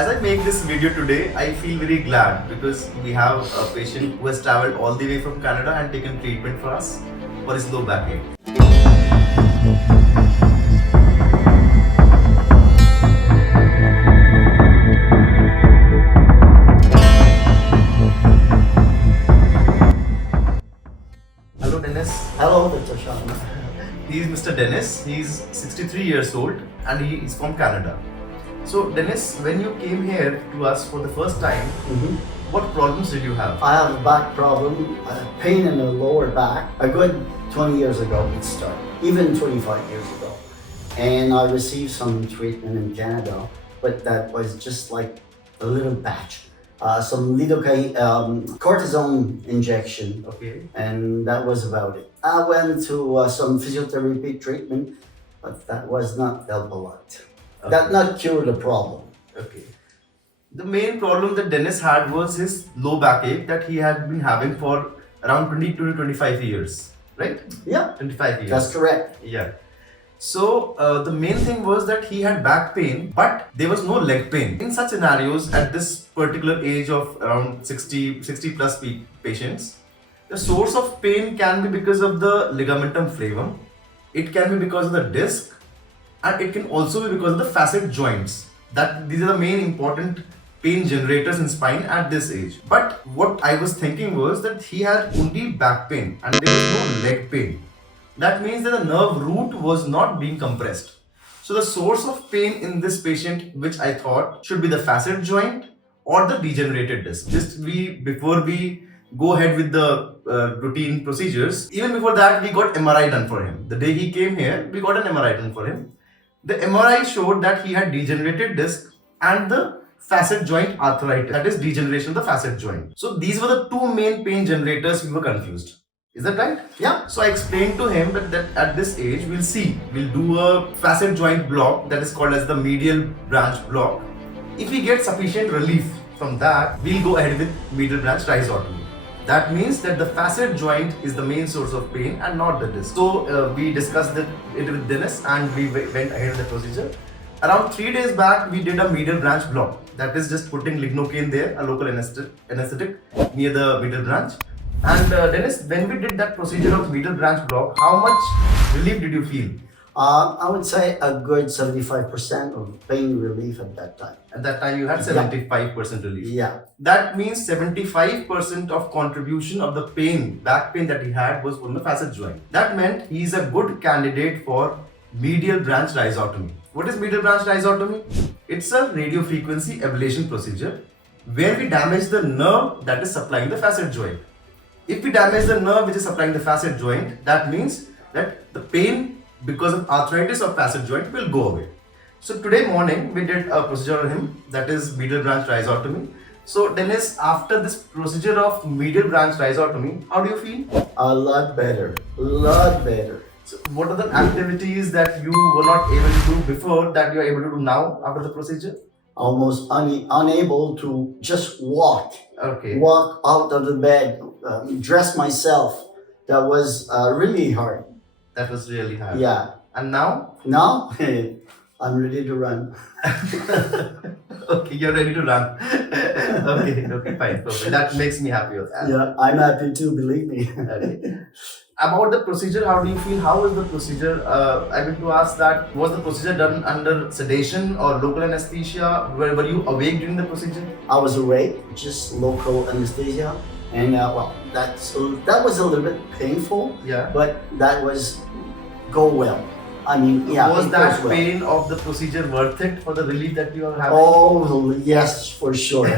as I make this video today, I feel very glad because we have a patient who has traveled all the way from Canada and taken treatment for us for his low backache. Hello Dennis. Hello, Dr. Sharma. He is Mr. Denis. He is 63 years old and he is from Canada. So Denis, when you came here to us for the first time, what problems did you have? I have a back problem, pain in the lower back. A good 20 years ago it started, even 25 years ago. And I received some treatment in Canada, but that was just like a little batch. Some cortisone injection, Okay. and that was about it. I went to some physiotherapy treatment, but that was not help a lot. Okay. That not cure the problem. Okay. The main problem that Denis had was his low backache that he had been having for around 22 to 25 years, right? Yeah, 25 years. that's correct. Yeah. So the main thing was that he had back pain, but there was no leg pain. In such scenarios, at this particular age of around 60 plus patients, the source of pain can be because of the ligamentum flavum, it can be because of the disc, and it can also be because of the facet joints. These are the main important pain generators in spine at this age. But what I was thinking was that he had only back pain and there was no leg pain. That means that the nerve root was not being compressed. So the source of pain in this patient, which I thought should be the facet joint or the degenerated disc. Before we go ahead with the routine procedures, even before that we got MRI done for him. The day he came here, we got an MRI done for him. The MRI showed that he had degenerated disc and the facet joint arthritis, that is degeneration of the facet joint. So these were the two main pain generators. We were confused. Is that right? Yeah. So I explained to him that at this age, we'll do a facet joint block that is called as the medial branch block. If we get sufficient relief from that, we'll go ahead with medial branch rhizotomy. That means that the facet joint is the main source of pain and not the disc. So we discussed it with Denis and we went ahead with the procedure. Around 3 days back, we did a medial branch block. That is just putting lignocaine there, a local anesthetic near the medial branch. And Denis, when we did that procedure of medial branch block, how much relief did you feel? I would say a good 75% of pain relief at that time. At that time, you had 75% relief. Yeah. That means 75% of contribution of the pain, back pain that he had was from the facet joint. That meant he is a good candidate for medial branch rhizotomy. What is medial branch rhizotomy? It's a radiofrequency ablation procedure where we damage the nerve that is supplying the facet joint. If we damage the nerve which is supplying the facet joint, that means that the pain because of arthritis of facet joint will go away. So today morning we did a procedure on him, that is medial branch rhizotomy. So Denis, after this procedure of medial branch rhizotomy, how do you feel? A lot better. A lot better. So what are the activities that you were not able to do before that you are able to do now after the procedure? Almost unable to just walk. Okay. Walk out of the bed, dress myself. That was really hard. That was really hard. Yeah. And now? Now, I'm ready to run. Okay, you're ready to run. Okay, fine, perfect. That makes me happy with that. Yeah, I'm happy too, believe me. Okay. About the procedure, how do you feel? How was the procedure? I mean to ask that, was the procedure done under sedation or local anesthesia? Were you awake during the procedure? I was awake, just local anesthesia. And that was a little bit painful. Yeah. But that was go well. I mean, yeah. Was it that goes well. pain of the procedure worth it for the relief that you are having? Oh yes, for sure.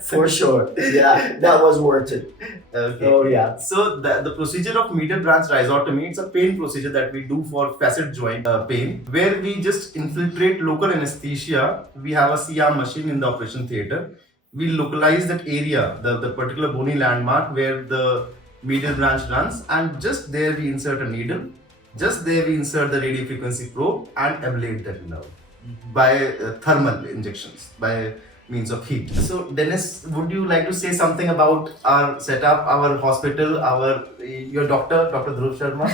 For sure. Yeah, that was worth it. Okay. Oh yeah. So the procedure of medial branch rhizotomy, it's a pain procedure that we do for facet joint pain, where we just infiltrate local anesthesia. We have a CR machine in the operation theatre. We localize that area, the particular bony landmark where the medial branch runs, and just there we insert a needle. Just there we insert the radiofrequency probe and ablate that nerve by thermal injections, by means of heat. So Denis, would you like to say something about our setup, our hospital, your doctor, Dr. Dhruv Sharma?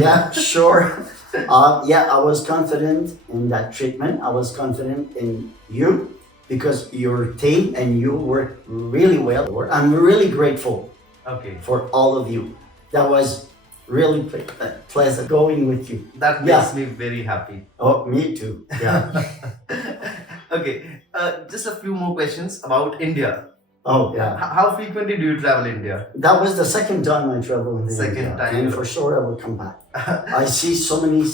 Yeah, sure. I was confident in that treatment. I was confident in you because your team and you work really well. I'm really grateful Okay. for all of you. That was really pleasant going with you. That makes me very happy. Oh, me too. Yeah. Okay. Just a few more questions about India. Oh, yeah. How frequently do you travel India? That was the second time I traveled in Second India, time. and for sure I will come back. I see so many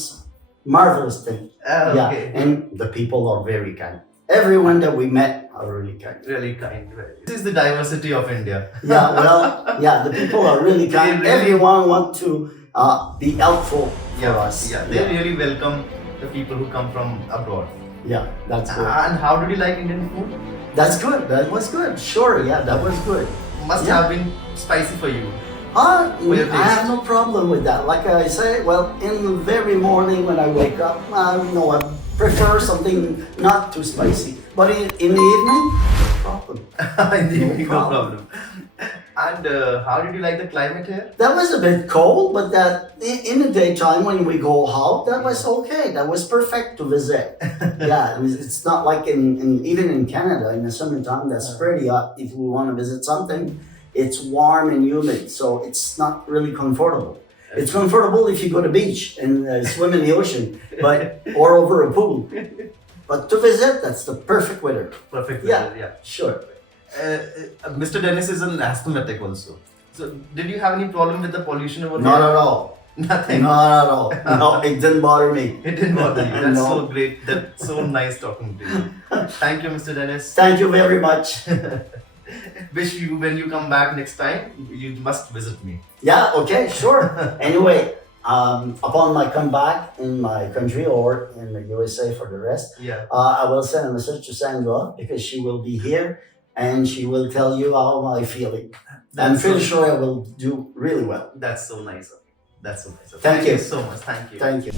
marvelous things. Yeah, Okay. and the people are very kind. Everyone that we met are really kind. Really kind. This is the diversity of India. Yeah, well, yeah, the people are really kind. They really- Everyone wants to be helpful for us. Yeah, they really welcome the people who come from abroad. Yeah, that's good. And how did you like Indian food? That's good. That was good. Sure, yeah, that was good. Must Yeah. have been spicy for you. I your have taste. no problem with that. Like I say, well, in the very morning when I wake up, I prefer something not too spicy. But in the evening, no problem. No problem. problem. And how did you like the climate here? That was a bit cold, but that in the daytime when we go out, that was okay. That was perfect to visit. Yeah, it's not like even in Canada in the summertime. That's pretty hot. If we want to visit something, it's warm and humid, so it's not really comfortable. It's comfortable if you go to the beach and swim in the ocean, or over a pool. But to visit, that's the perfect weather. Perfect Yeah. weather, yeah. Sure. Mr. Denis is an asthmatic also. So, did you have any problem with the pollution over Not there? at all. Nothing. Not at all. No, it didn't bother me. It didn't bother you. That's No. so great. That's so nice talking to you. Thank you, Mr. Denis. Thank you very much. Wish you, when you come back next time, you must visit me. Yeah, okay, sure. Anyway, upon my comeback in my country or in the USA for the rest, Yeah. I will send a message to Sandra because she will be here and she will tell you how I'm feeling. I'm That's pretty so- sure I will do really well. That's so nice of you. That's so nice of you. Thank you. so much. Thank you. Thank you.